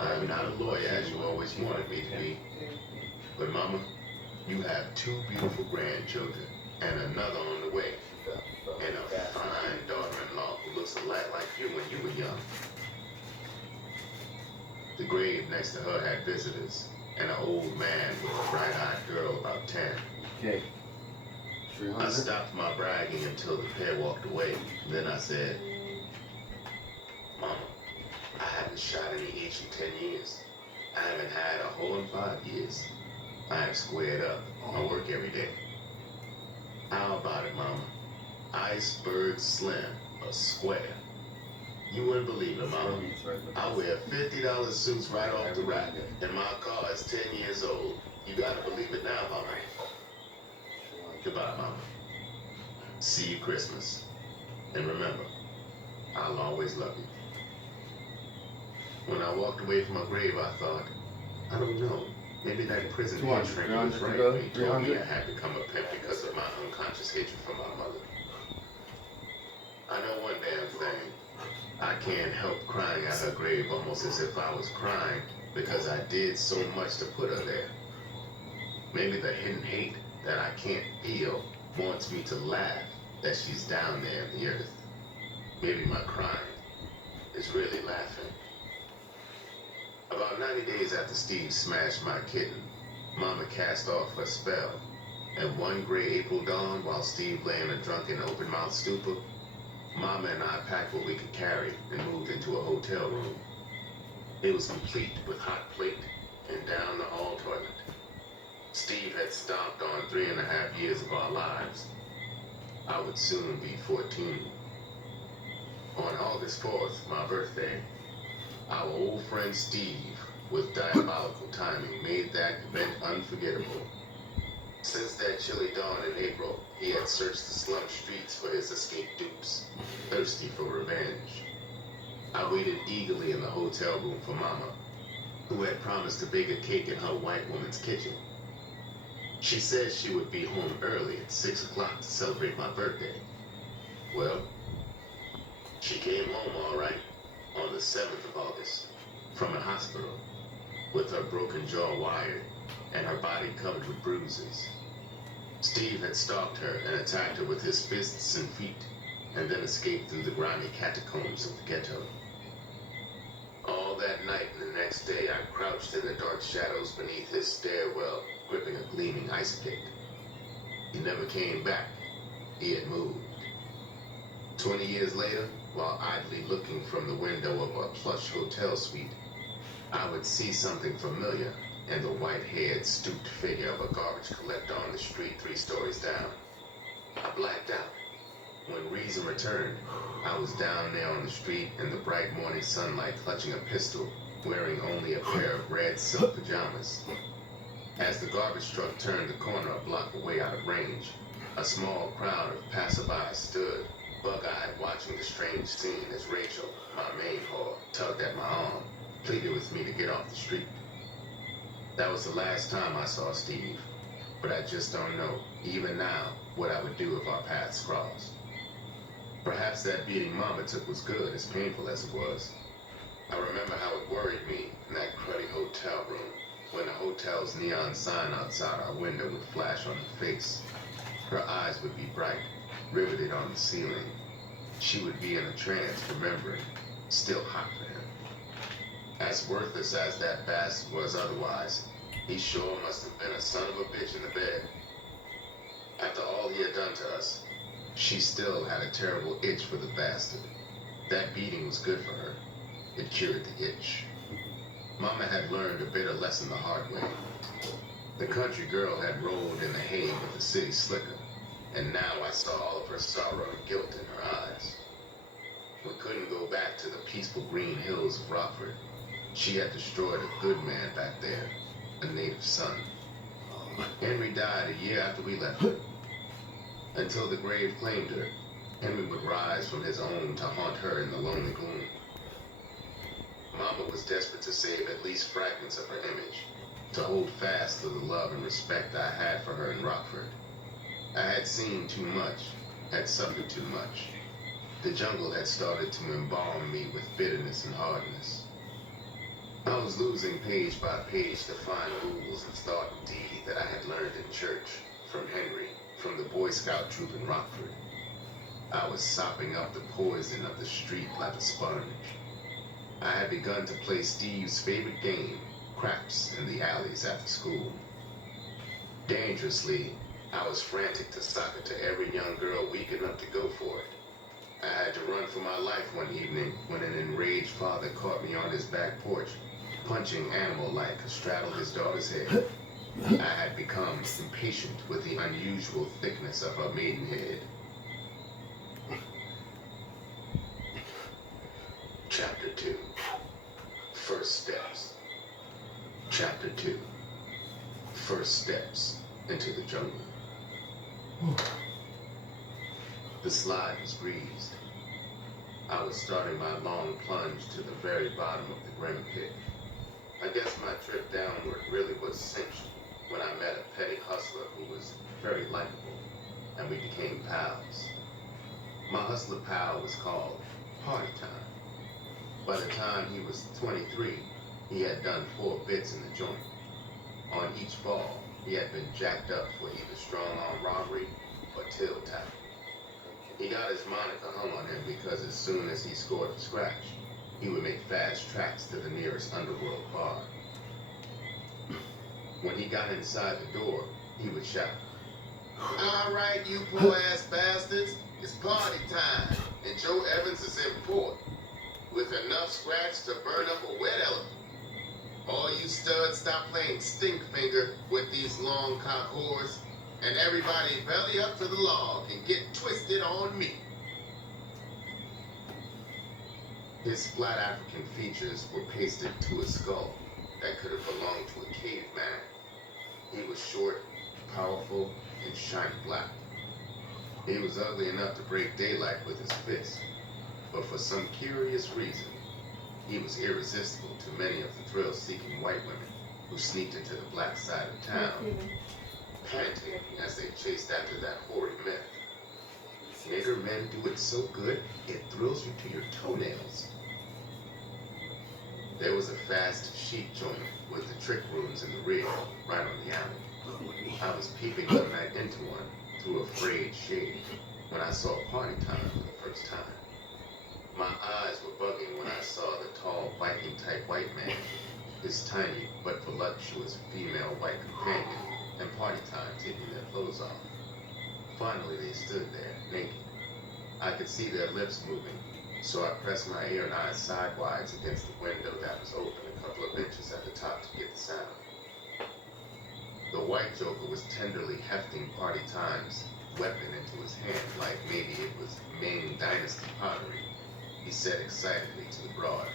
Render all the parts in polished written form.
I am not a lawyer as you always wanted me to be. But Mama, you have two beautiful grandchildren and another on the way. And a fine daughter-in-law who looks a lot like you when you were young. The grave next to her had visitors and an old man with a bright-eyed girl about 10. Okay. I stopped my bragging until the pair walked away. Then I said, Mama, I haven't shot any each in 10 years. I haven't had a hole in 5 years. I am squared up. I work every day. How about it, Mama? Iceberg Slim, a square. You wouldn't believe it, Mama. I wear $50 suits right off the rack, and my car is 10 years old. You gotta believe it now, Mama. Goodbye, Mama. See you Christmas. And remember, I'll always love you. When I walked away from my grave, I thought, I don't know, maybe that prison head shrink was right when he told me I had become a pimp because of my unconscious hatred for my mother. I know one damn thing. I can't help crying at her grave almost as if I was crying because I did so much to put her there. Maybe the hidden hate that I can't feel wants me to laugh that she's down there in the earth. Maybe my crying is really laughing. About 90 days after Steve smashed my kitten, Mama cast off her spell, and one gray April dawn while Steve lay in a drunken open-mouthed stupor, Mama and I packed what we could carry and moved into a hotel room. It was complete with hot plate and down the hall toilet. Steve had stomped on 3.5 years of our lives. I would soon be 14. On August 4th, my birthday, our old friend Steve, with diabolical timing, made that event unforgettable. Since that chilly dawn in April, he had searched the slum streets for his escaped dupes, thirsty for revenge. I waited eagerly in the hotel room for Mama, who had promised to bake a cake in her white woman's kitchen. She said she would be home early at 6 o'clock to celebrate my birthday. Well, she came home all right on the 7th of August from a hospital with her broken jaw wired and her body covered with bruises. Steve had stalked her and attacked her with his fists and feet and then escaped through the grimy catacombs of the ghetto. All that night and the next day I crouched in the dark shadows beneath his stairwell, gripping a gleaming ice pick. He never came back. He had moved. 20 years later, while idly looking from the window of a plush hotel suite, I would see something familiar in the white-haired, stooped figure of a garbage collector on the street 3 stories down. I blacked out. When reason returned, I was down there on the street in the bright morning sunlight, clutching a pistol, wearing only a pair of red silk pajamas. As the garbage truck turned the corner a block away out of range, a small crowd of passersby stood, bug-eyed, watching the strange scene as Rachel, my maid whore, tugged at my arm, pleaded with me to get off the street. That was the last time I saw Steve, but I just don't know, even now, what I would do if our paths crossed. Perhaps that beating Mama took was good, as painful as it was. I remember how it worried me in that cruddy hotel room, when the hotel's neon sign outside our window would flash on her face. Her eyes would be bright, riveted on the ceiling. She would be in a trance, remembering, still hot for him. As worthless as that bastard was otherwise, he sure must have been a son of a bitch in the bed. After all he had done to us, she still had a terrible itch for the bastard. That beating was good for her. It cured the itch. Mama had learned a bitter lesson the hard way. The country girl had rolled in the hay with the city slicker, and now I saw all of her sorrow and guilt in her eyes. We couldn't go back to the peaceful green hills of Rockford. She had destroyed a good man back there, a native son. Henry died a year after we left her. Until the grave claimed her, Henry would rise from his own to haunt her in the lonely gloom. Mama was desperate to save at least fragments of her image, to hold fast to the love and respect I had for her in Rockford. I had seen too much, had suffered too much. The jungle had started to embalm me with bitterness and hardness. I was was losing page by page the fine rules of thought and deed that I had learned in church, from Henry, from the Boy Scout troop in Rockford. I was sopping up the poison of the street like a sponge. I had begun to play Steve's favorite game, craps, in the alleys after school. Dangerously, I was frantic to sock it to every young girl weak enough to go for it. I had to run for my life one evening when an enraged father caught me on his back porch, punching animal-like straddled his daughter's head. I had become impatient with the unusual thickness of her maidenhead. Chapter 2. First Steps. Chapter 2. First Steps into the Jungle. The slide was greased. I was starting my long plunge to the very bottom of the grim pit. I guess my trip downward really was cinched when I met a petty hustler who was very likable, and we became pals. My hustler pal was called Party Time. By the time he was 23, he had done 4 bits in the joint. On each fall, he had been jacked up for either strong-arm robbery or till tap. He got his moniker hung on him because as soon as he scored a scratch, he would make fast tracks to the nearest underworld bar. When he got inside the door, he would shout, "All right, you poor-ass bastards, it's party time, and Joe Evans is in port, with enough scratch to burn up a wet elephant. All you studs stop playing stink finger with these long cock whores, and everybody belly up to the log and get twisted on me." His flat African features were pasted to a skull that could have belonged to a caveman. He was short, powerful, and shiny black. He was ugly enough to break daylight with his fist, but for some curious reason, he was irresistible to many of the thrill-seeking white women who sneaked into the black side of town, panting as they chased after that hoary myth. Nigger men do it so good, it thrills you to your toenails. There was a fast sheep joint with the trick rooms in the rear, right on the alley. I was peeping one night into one through a frayed shade when I saw Party Time for the first time. My eyes were bugging when I saw the tall Viking-type white man, his tiny but voluptuous female white companion, and Party Time taking their clothes off. Finally, they stood there, naked. I could see their lips moving, so I pressed my ear and eyes sidewise against the window that was open a couple of inches at the top to get the sound. The white joker was tenderly hefting Party Time's weapon into his hand like maybe it was Ming Dynasty pottery. He said excitedly to the broad,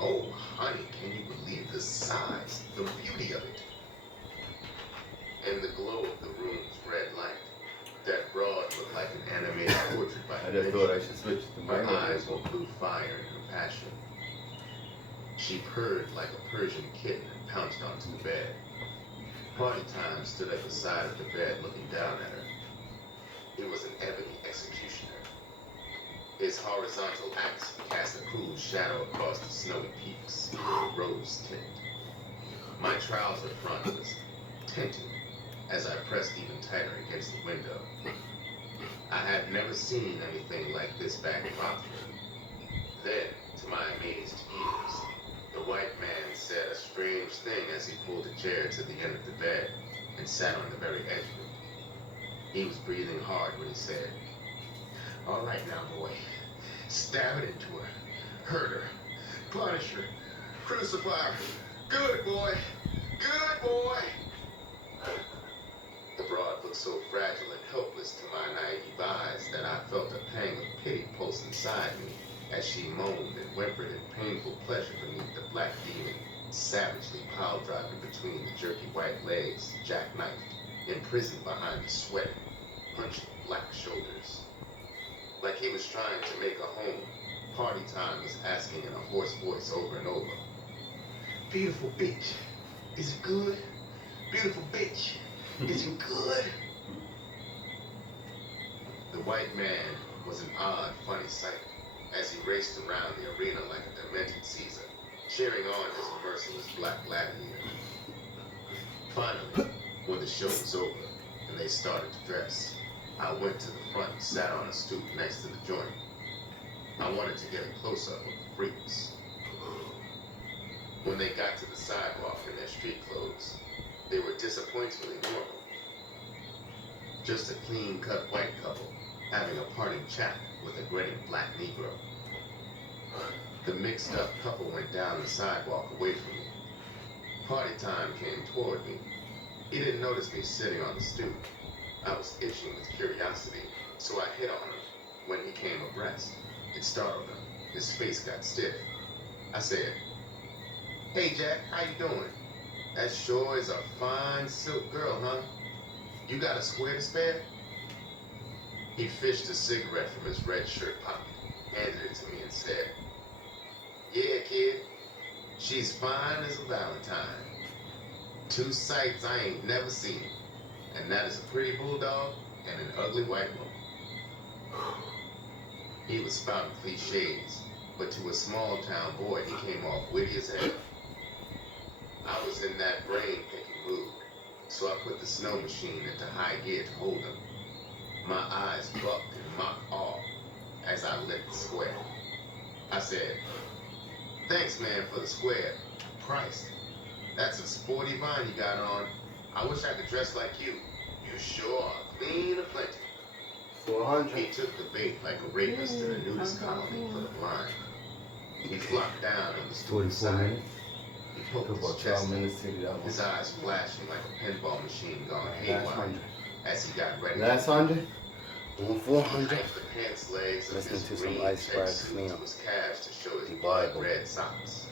"Oh, honey, can you believe the size, the beauty of it?" In the glow of the room's red light, that broad looked like an animated portrait by I just thought I should switch to her my eyes were blue fire in her passion. She purred like a Persian kitten and pounced onto the bed. Party Time stood at the side of the bed looking down at her. He was an ebony executioner. His horizontal axe cast a cool shadow across the snowy peaks, rose tint. My trouser front was tinted as I pressed even tighter against the window. I had never seen anything like this back in Rockford. Then, to my amazed ears, the white man said a strange thing as he pulled a chair to the end of the bed and sat on the very edge of it. He was breathing hard when he said, "All right now, boy. Stab it into her. Hurt her. Punish her. Crucify her. Good boy. Good boy." The broad looked so fragile and helpless to my naive eyes that I felt a pang of pity pulse inside me as she moaned and whimpered in painful pleasure beneath the black demon, savagely pile-driving between the jerky white legs, jackknifed, imprisoned behind the sweating, punching black shoulders. Like he was trying to make a home, Party Time was asking in a hoarse voice over and over, "Beautiful bitch, is it good? Beautiful bitch, is it good?" The white man was an odd, funny sight as he raced around the arena like a demented Caesar, cheering on his merciless black gladiator. Finally, when the show was over and they started to dress, I went to the front and sat on a stoop next to the joint. I wanted to get a close-up of the freaks. When they got to the sidewalk in their street clothes, they were disappointingly normal. Just a clean-cut white couple having a parting chat with a grinning black Negro. The mixed-up couple went down the sidewalk away from me. Party time came toward me. He didn't notice me sitting on the stoop. I was itching with curiosity, so I hit on him when he came abreast. It startled him. His face got stiff. I said, "Hey, Jack, how you doing? That sure is a fine silk girl, huh? You got a square to spare?" He fished a cigarette from his red shirt pocket, handed it to me, and said, "Yeah, kid, she's fine as a Valentine. Two sights I ain't never seen, and that is a pretty bulldog and an ugly white woman." He was spouting cliches, but to a small-town boy, he came off witty as hell. I was in that brain-picking mood, so I put the snow machine into high gear to hold him. My eyes bucked in mock awe as I lit the square. I said, "Thanks, man, for the square. Christ, that's a sporty vine you got on. I wish I could dress like you. You sure are clean and plenty." 400. He took the bait like a rapist in a nudist colony for the blind. He flopped down on the stool side. He poked his chest up, his eyes flashing like a pinball machine gone haywire as he got ready. Last 100. He 400. hiked the pants legs of Listening his to some green Ice check Brass suit Neil. to his calves to show his The blood Bible. red socks.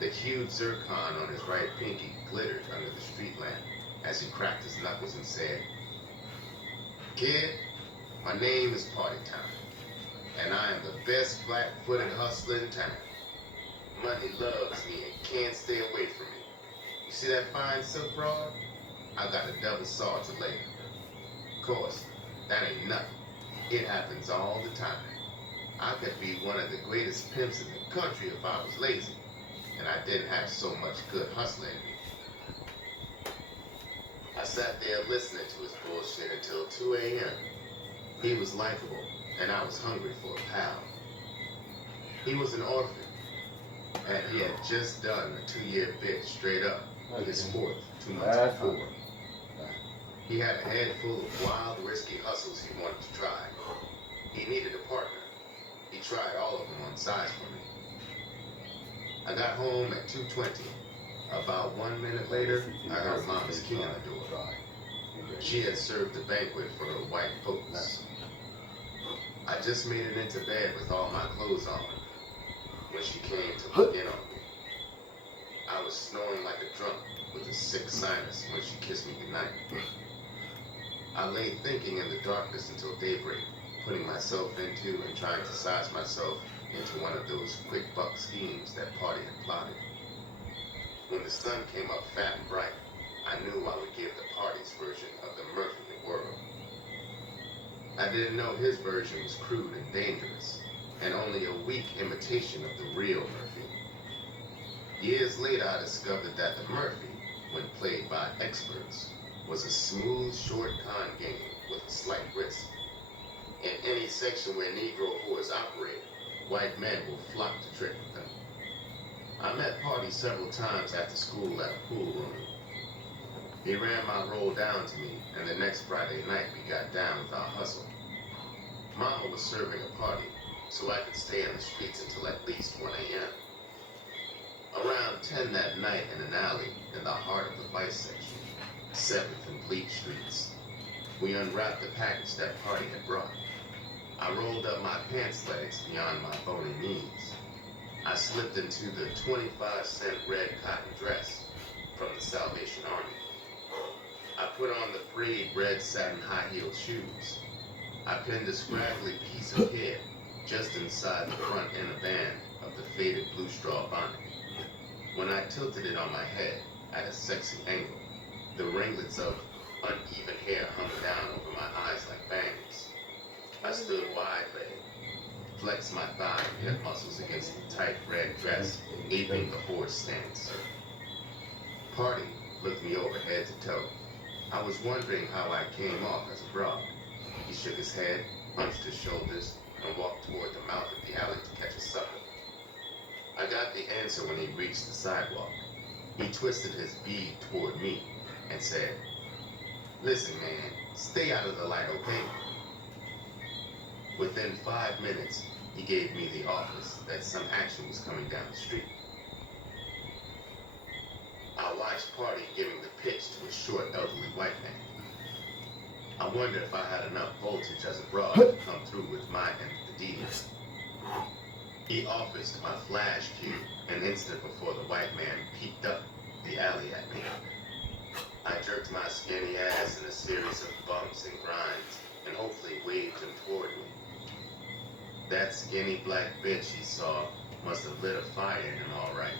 The huge zircon on his right pinky glittered under the street lamp as he cracked his knuckles and said, "Kid, my name is Party Time, and I am the best flat-footed hustler in town. Money loves me and can't stay away from me. You see that fine silk broad? I got a double saw to lay her. Of course, that ain't nothing. It happens all the time. I could be one of the greatest pimps in the country if I was lazy, and I didn't have so much good hustling in me." I sat there listening to his bullshit until 2 a.m. He was likable, and I was hungry for a pal. He was an orphan, and he had just done a 2-year bid straight up, his fourth 2 months before. He had a head full of wild, risky hustles he wanted to try. He needed a partner. He tried all of them on size for me. I got home at 2:20. About 1 minute later, I heard Mama's key on the door. She had served the banquet for her white folks. I just made it into bed with all my clothes on when she came to look in on me. I was snoring like a drunk with a sick sinus when she kissed me goodnight. I lay thinking in the darkness until daybreak, putting myself into and trying to size myself into one of those quick buck schemes that Party had plotted. When the sun came up fat and bright, I knew I would give the Party's version of the Murphy a whirl. I didn't know his version was crude and dangerous, and only a weak imitation of the real Murphy. Years later, I discovered that the Murphy, when played by experts, was a smooth, short con game with a slight risk. In any section where Negro whores operate, white men will flock to trick with them. I met Party several times after school at a pool room. He ran my roll down to me, and the next Friday night we got down with our hustle. Mama was serving a party, so I could stay in the streets until at least 1 a.m. Around 10 that night in an alley in the heart of the Vice section, 7th and Bleak Streets, we unwrapped the package that Party had brought. I rolled up my pants legs beyond my bony knees. I slipped into the 25-cent red cotton dress from the Salvation Army. I put on the frayed red satin high-heeled shoes. I pinned a scraggly piece of hair just inside the front inner band of the faded blue straw bonnet. When I tilted it on my head at a sexy angle, the ringlets of uneven hair hung down over my eyes like bangs. I stood wide-legged, flexed my thigh and hip muscles against the tight red dress, aping the horse stance. Party looked me over head to toe. I was wondering how I came off as a broad. He shook his head, hunched his shoulders, and walked toward the mouth of the alley to catch a sucker. I got the answer when he reached the sidewalk. He twisted his bead toward me and said, "Listen, man, stay out of the light, okay?" Within 5 minutes, he gave me the office that some action was coming down the street. I watched Party giving the pitch to a short, elderly white man. I wondered if I had enough voltage as a broad to come through with my end of the deal. He offered my flash cue an instant before the white man peeked up the alley at me. I jerked my skinny ass in a series of bumps and grinds and hopefully waved him toward me. That skinny black bitch he saw must have lit a fire in him all right.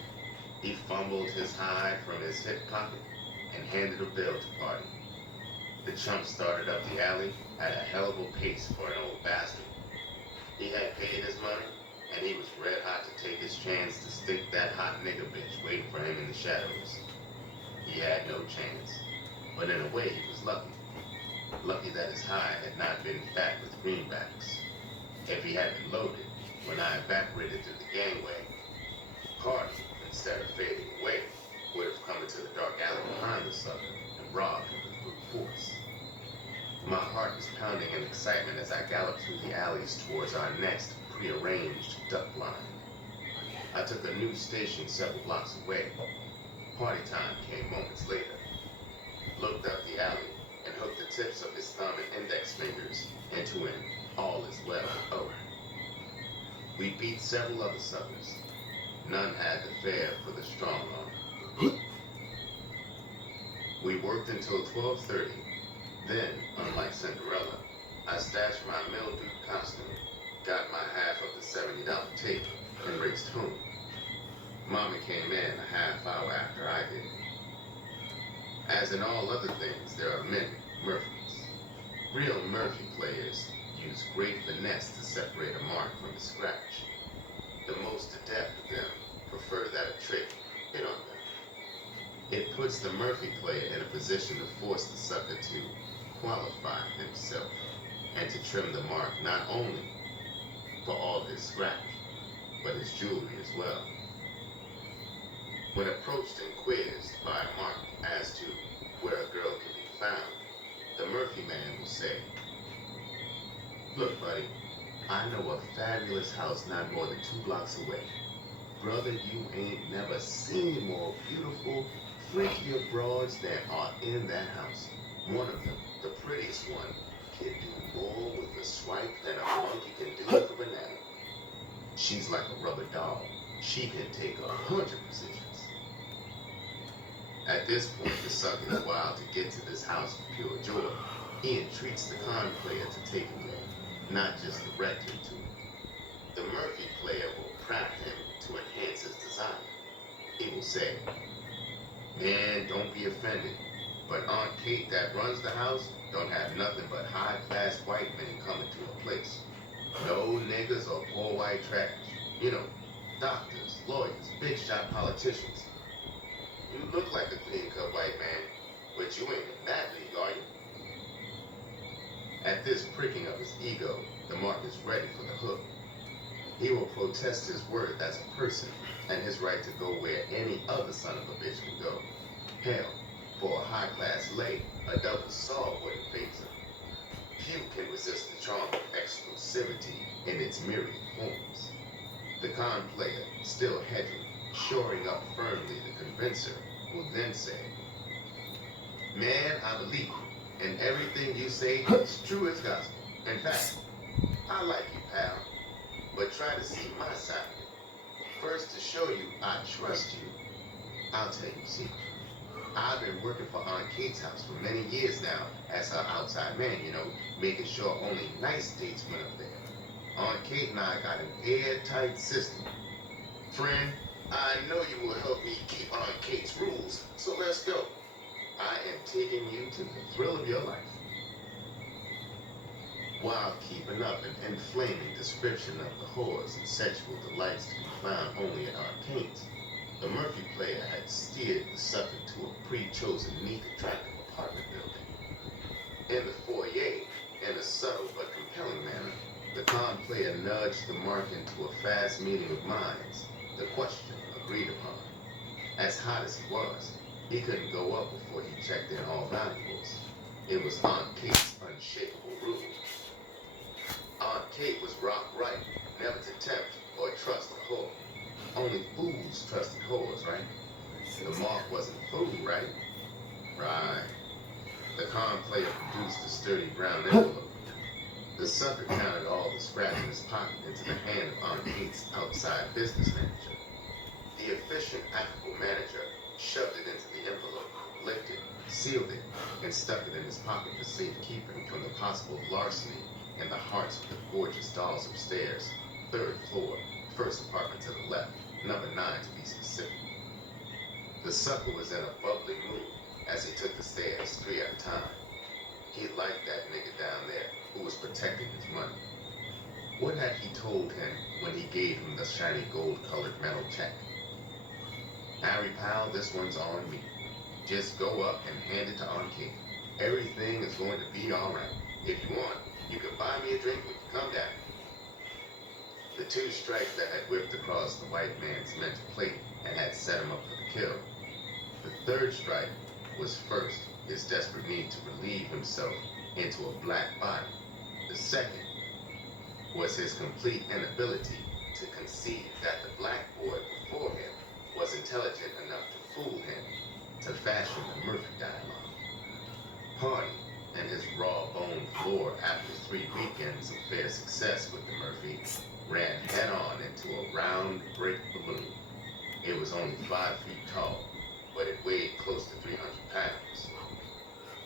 He fumbled his hide from his hip pocket and handed a bill to Party. The chump started up the alley at a hell of a pace for an old bastard. He had paid his money, and he was red hot to take his chance to stick that hot nigger bitch waiting for him in the shadows. He had no chance, but in a way he was lucky. Lucky that his hide had not been fat with greenbacks. If he had been loaded, when I evaporated through the gangway, Party, instead of fading away, would have come into the dark alley behind the sucker and robbed him with brute force. My heart was pounding in excitement as I galloped through the alleys towards our next prearranged duck line. I took a new station several blocks away. Party time came moments later. Looked up the alley and hooked the tips of his thumb and index fingers into an "all is well" oh. We beat several other suckers. None had the fare for the strong arm. We worked until 12:30. Then, unlike Cinderella, I stashed my mildewed costume, got my half of the $70 tape, and raced home. Mommy came in a half hour after I did. As in all other things, there are many Murphys. Real Murphy players use great finesse to separate a mark from a scratch. The most adept of them prefer that a trick hit on them. It puts the Murphy player in a position to force the sucker to qualify himself and to trim the mark not only for all his scratch, but his jewelry as well. When approached and quizzed by a mark as to where a girl can be found, the Murphy man will say, "Look, buddy, I know a fabulous house not more than 2 blocks away. Brother, you ain't never seen more beautiful, freakier broads than are in that house. One of them, the prettiest one, can do more with a swipe than a monkey can do with a banana. She's like a rubber doll. She can take 100 positions." At this point, the sucker is wild to get to this house of pure joy. He entreats the con player to take him there, not just direct him to it. The Murphy player will prop him to enhance his desire. He will say, "Man, don't be offended, but Aunt Kate that runs the house don't have nothing but high-class white men coming to her place. No niggas or poor white trash. You know, doctors, lawyers, big-shot politicians. You look like a clean-cut white man, but you ain't in that league, are you?" At this pricking of his ego, the mark is ready for the hook. He will protest his worth as a person and his right to go where any other son of a bitch can go. Hell, for a high-class lay, a double saw wouldn't faze him. Few can resist the charm of exclusivity in its myriad forms. The con player, still hedging, shoring up firmly the convincer, will then say, "Man, I believe you, and everything you say is true as gospel. In fact, I like you, pal, but try to see my side of it. First, to show you I trust you, I'll tell you a secret. I've been working for Aunt Kate's house for many years now as her outside man, you know, making sure only nice dates went up there. Aunt Kate and I got an airtight system. Friend, I know you will help me keep Aunt Kate's rules, so let's go. I am taking you to the thrill of your life." while keeping up an inflaming description of the horrors and sexual delights to be found only at arcades. The Murphy player had steered the sucker to a pre-chosen, neat, attractive apartment building. In the foyer, in a subtle but compelling manner, the con player nudged the mark into a fast meeting of minds, the question agreed upon. As hot as he was, he couldn't go up before he checked in all valuables. It was Aunt Kate's unshakable rule. Aunt Kate was rock right, never to tempt or trust a whore. Only fools trusted whores, right? The mark wasn't fool, right? Right. The con player produced a sturdy brown envelope. The sucker counted all the scraps in his pocket into the hand of Aunt Kate's outside business manager. The efficient, affable manager shoved it into the envelope, licked it, sealed it, and stuck it in his pocket for safekeeping from the possible larceny in the hearts of the gorgeous dolls upstairs, 3rd floor, first apartment to the left, number 9 to be specific. The sucker was in a bubbly mood as he took the stairs 3 at a time. He liked that nigga down there who was protecting his money. What had he told him when he gave him the shiny gold-colored metal check? Harry pal, this one's on me. Just go up and hand it to Aunt Kate. Everything is going to be all right. If you want, you can buy me a drink when you come down. The 2 strikes that had whipped across the white man's mental plate and had set him up for the kill. The 3rd strike was first his desperate need to relieve himself into a black body. The 2nd was his complete inability to conceive that the black boy before him was intelligent enough to fool him, to fashion the Murphy dialogue. Party and his raw-boned floor after 3 weekends of fair success with the Murphy ran head-on into a round brick balloon. It was only 5 feet tall, but it weighed close to 300 pounds.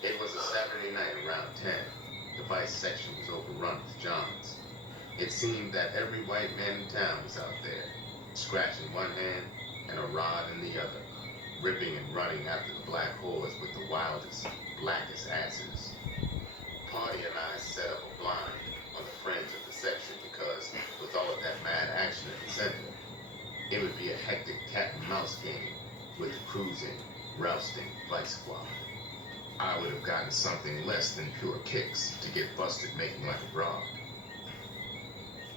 It was a Saturday night around 10. The vice section was overrun with Johns. It seemed that every white man in town was out there, scratching one hand and a rod in the other, ripping and running after the black whores with the wildest, blackest asses. Party and I set up a blind on the fringe of the section because, with all of that mad action at the center, it would be a hectic cat-and-mouse game with cruising, rousting vice squad. I would have gotten something less than pure kicks to get busted making like a broad.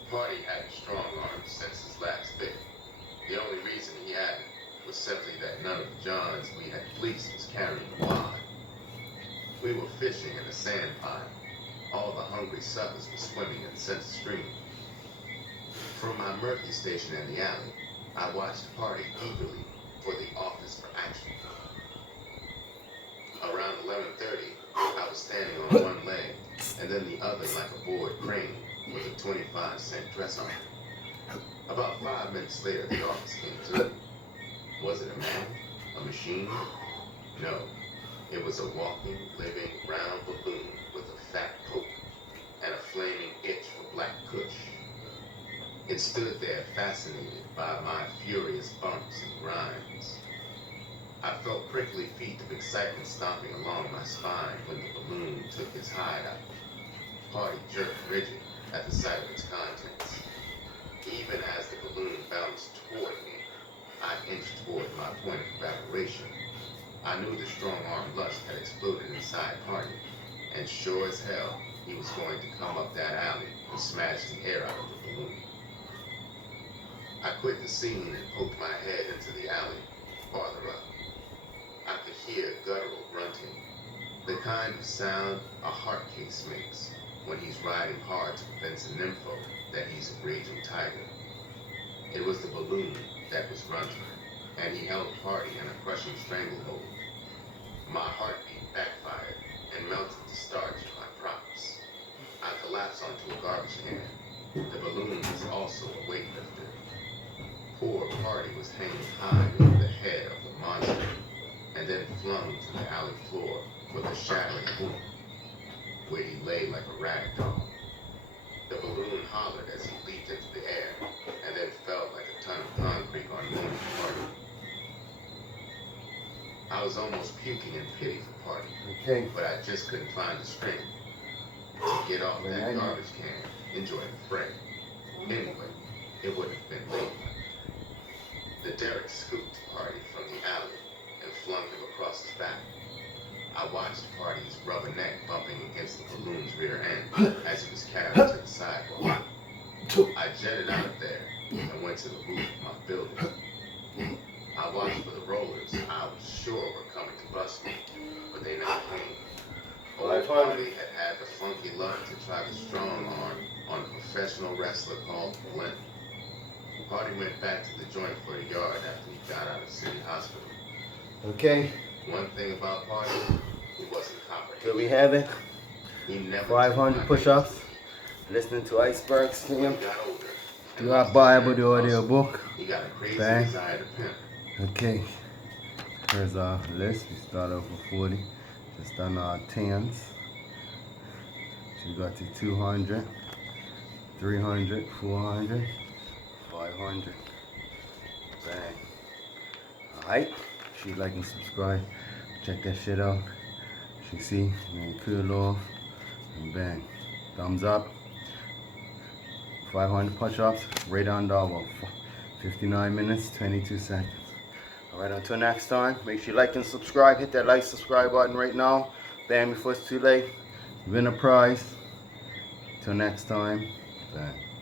Party hadn't strong-armed since his last bit. The only reason he hadn't was simply that none of the Johns we had fleeced was carrying a wad. We were fishing in a sand pile. All the hungry suckers were swimming in Center Stream. From my Murphy station in the alley, I watched Party eagerly for the office for action. Around 11:30, I was standing on one leg, and then the other like a bored crane with a 25-cent dress on. About 5 minutes later, the office came through. Was it a man? A machine? No. It was a walking, living, round balloon with a fat poke and a flaming itch for black kush. It stood there fascinated by my furious bumps and grinds. I felt prickly feet of excitement stomping along my spine when the balloon took its hide out. Party jerked rigid at the sight of its contents. Even as the balloon bounced toward me, I inched toward my point of evaporation. I knew the strong-arm lust had exploded inside Party, and sure as hell, he was going to come up that alley and smash the air out of the balloon. I quit the scene and poked my head into the alley, farther up. I could hear guttural grunting, the kind of sound a heart case makes when he's riding hard to convince a nympho that he's a raging tiger. It was the balloon that was grunting, and he held Party in a crushing stranglehold. My heartbeat backfired and melted the starch in my props. I collapsed onto a garbage can. The balloon was also a weightlifter. Poor Party was hanging high over the head of the monster, and then flung to the alley floor with a shattering boom, where he lay like a rag doll. The balloon hollered as he leaped into the air, and then fell like a ton of concrete on moaning Party. I was almost puking in pity for Party, but I just couldn't find the strength. to get off that garbage can, enjoy the fray. Anyway, it would have been late. The Derek scooped Party from the alley and flung him across his back. I watched Party's rubber neck bumping against the balloon's rear end as he was carried to the sidewalk. I jetted out of there and went to the roof of my building. I watched for the rollers I was sure were coming to bust me, but they never came. Old Party had the funky luck to try the strong arm on a professional wrestler called Flynn. Party went back to the joint for a yard after he got out of City Hospital. Okay. One thing about Party, he wasn't comprehensive. Here we have it. He never 500 push-ups. Listening to Iceberg sing. Do our Bible, the audio book. He got a crazy Bang. desire to pimp. Okay. Here's our list. We start off with 40. Just done our 10s. So we got to 200, 300, 400, 500. Bang. Alright. If you like and subscribe, check that shit out. You see, and cool off. And bang. Thumbs up. 500 push-ups. Right on about 59 minutes, 22 seconds. Alright, until next time, make sure you like and subscribe. Hit that like, subscribe button right now. Bang before it's too late. Win a prize. Till next time, bang.